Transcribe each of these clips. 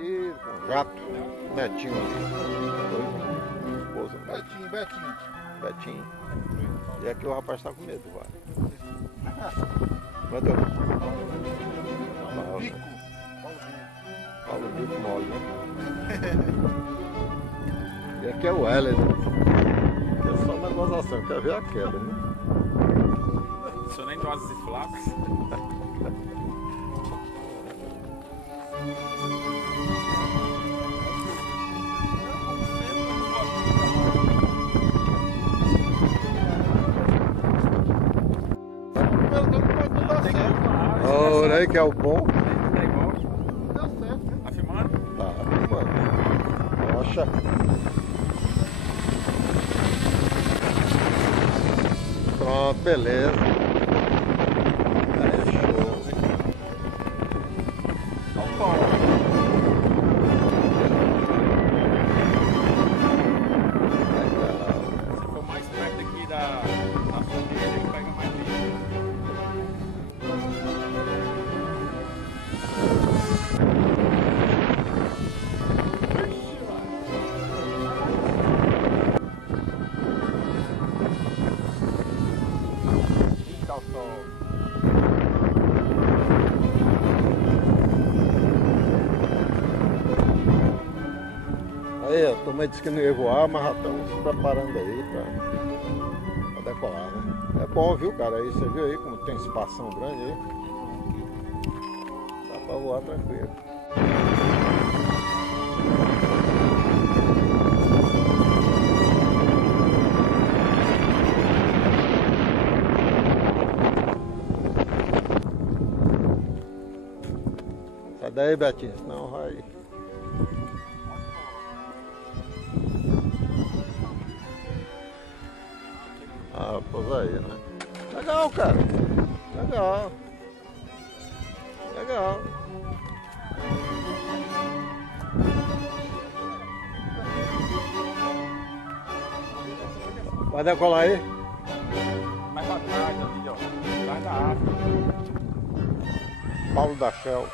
aqui com gato, Netinho ali. Esposa, Betinho. E aqui o rapaz tá com medo, vai. Manda. Paulo Bico mole, né? E aqui é o Heller, né? Que é só na gozação, quer ver a queda, né? O senhor nem gosta desses flacos? Olha aí que é o bom. Tá igual? Deu certo, né? Tá filmando? Tá, mano. Rocha. Pronto, beleza. É show. Olha o pão. Legal. Se for mais perto aqui da fonteira, ele pega mais livre. Eita, o sol. Aí, a turma disse que não ia voar, mas já estão se preparando aí pra decolar, né? É bom, viu, cara? Aí você viu aí como tem espação grande aí. Dá pra voar tranquilo. Sai daí, Betinho, senão vai. Ah, pois aí, né? Legal, cara. Legal. Legal. Vai decolar aí? Mais pra trás ali, ó. Atrás da árvore. Paulo da Shell.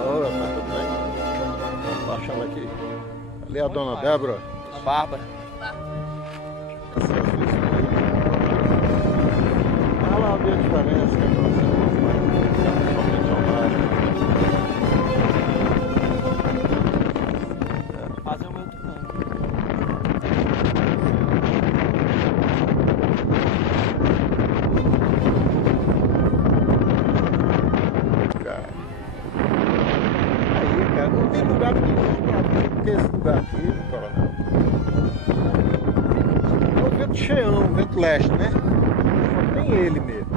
Ora, mas tudo bem. Tô achando aqui. Ali é a dona Débora. A Bárbara. Ah lá, vê a diferença que é pra você Fazer o meu tucano. cara. Aí, cara, não tem lugar nenhum porque esse lugar aqui, coronel. É o vento cheião, vento leste, né? Só tem ele mesmo.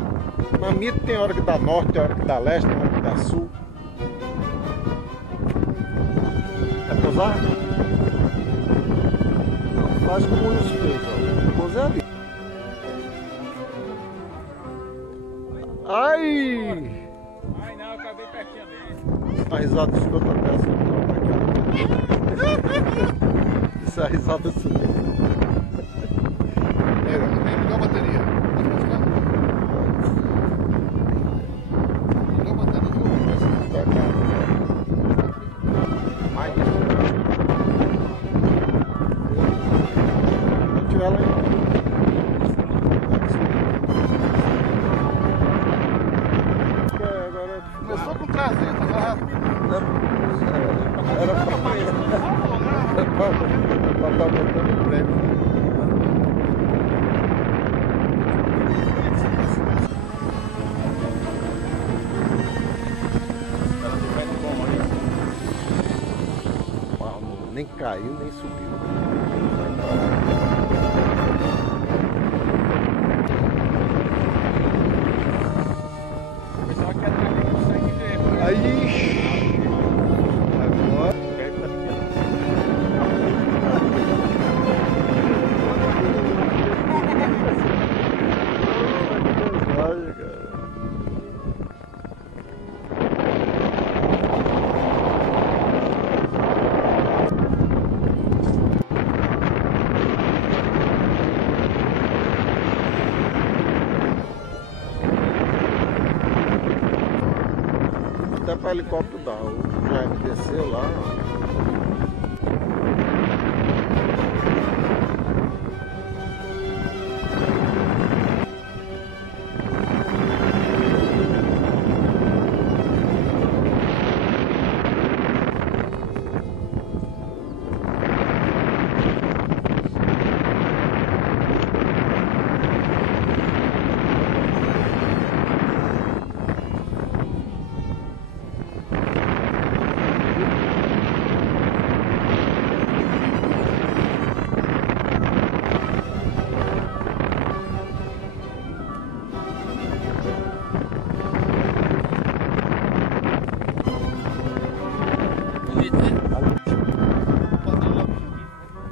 Na mito tem hora que dá norte, tem hora que dá leste, tem hora que dá sul. É pousar? Não, faz como o Wilson fez, ó. Pousar ali. Ai! Ai não, eu acabei pertinho ali. A risada escuta dessa. Isso é a risada sua. Ligou a bateria. Ligou a bateria. Mais disso. Se tiver lá agora Começou com 300, agora era pra estar botando o prêmio. Nem caiu, nem subiu. O pessoal aqui atrás não consegue ver. Aí, agora. Olha, cara. para helicóptero dá. O Jaime desceu lá.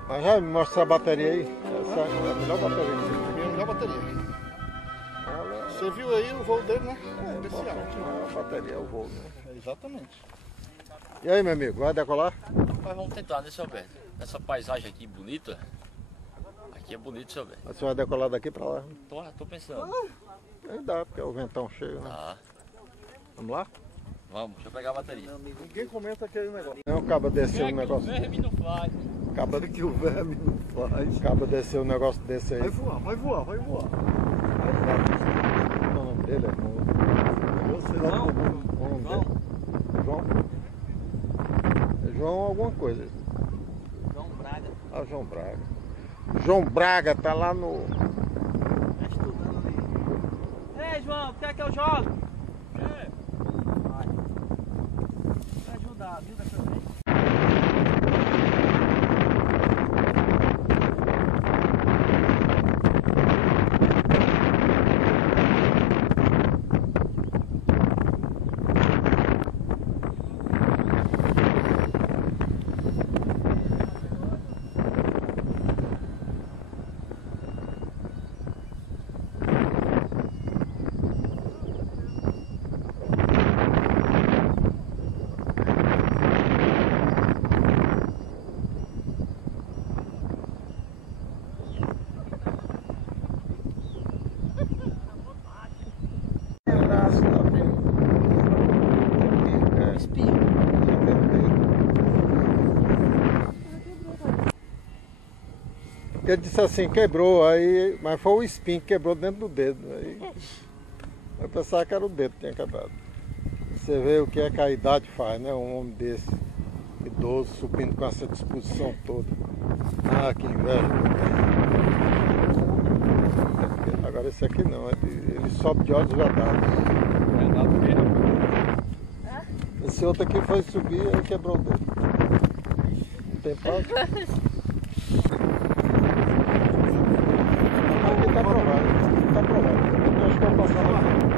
Mas já me mostra essa bateria aí. Essa é a melhor bateria que você Minha melhor bateria. Olha, Você viu aí o voo dele, né? Especial. a bateria é o voo, né? Exatamente. E aí, meu amigo, vai decolar? Mas vamos tentar, né, seu Alberto? Essa paisagem aqui bonita. Aqui é bonito, seu Alberto. Você vai decolar daqui pra lá? Tô pensando. Nem dá, porque é o ventão cheio, né? Tá. Vamos lá? Vamos, deixa eu pegar a bateria. Ninguém comenta aquele negócio. Não, acaba descer um negócio. verme não faz. Acaba que o verme não faz. Acaba descer um negócio desse aí. Vai voar, vai voar, vai voar. O nome dele é Eu sei lá. o nome dele. João? É João alguma coisa. João Braga. Ah, João Braga. João Braga tá lá no. Tá estudando ali. Ei, João, quer que eu jogue? Vai. Vai ajudar, viu, dessa vez? Porque ele disse assim, quebrou, aí, mas foi o espinho que quebrou dentro do dedo. Aí eu pensava que era o dedo que tinha quebrado. Você vê o que é que a idade faz, né? Um homem desse, idoso, subindo com essa disposição toda. Ah, que inveja. Agora esse aqui não, ele sobe de olhos vedados. Verdade mesmo. Esse outro aqui foi subir e quebrou o dedo. Não tem pausa? Aqui tá aprovado. Tá aprovado. Eu acho que eu vou passar lá.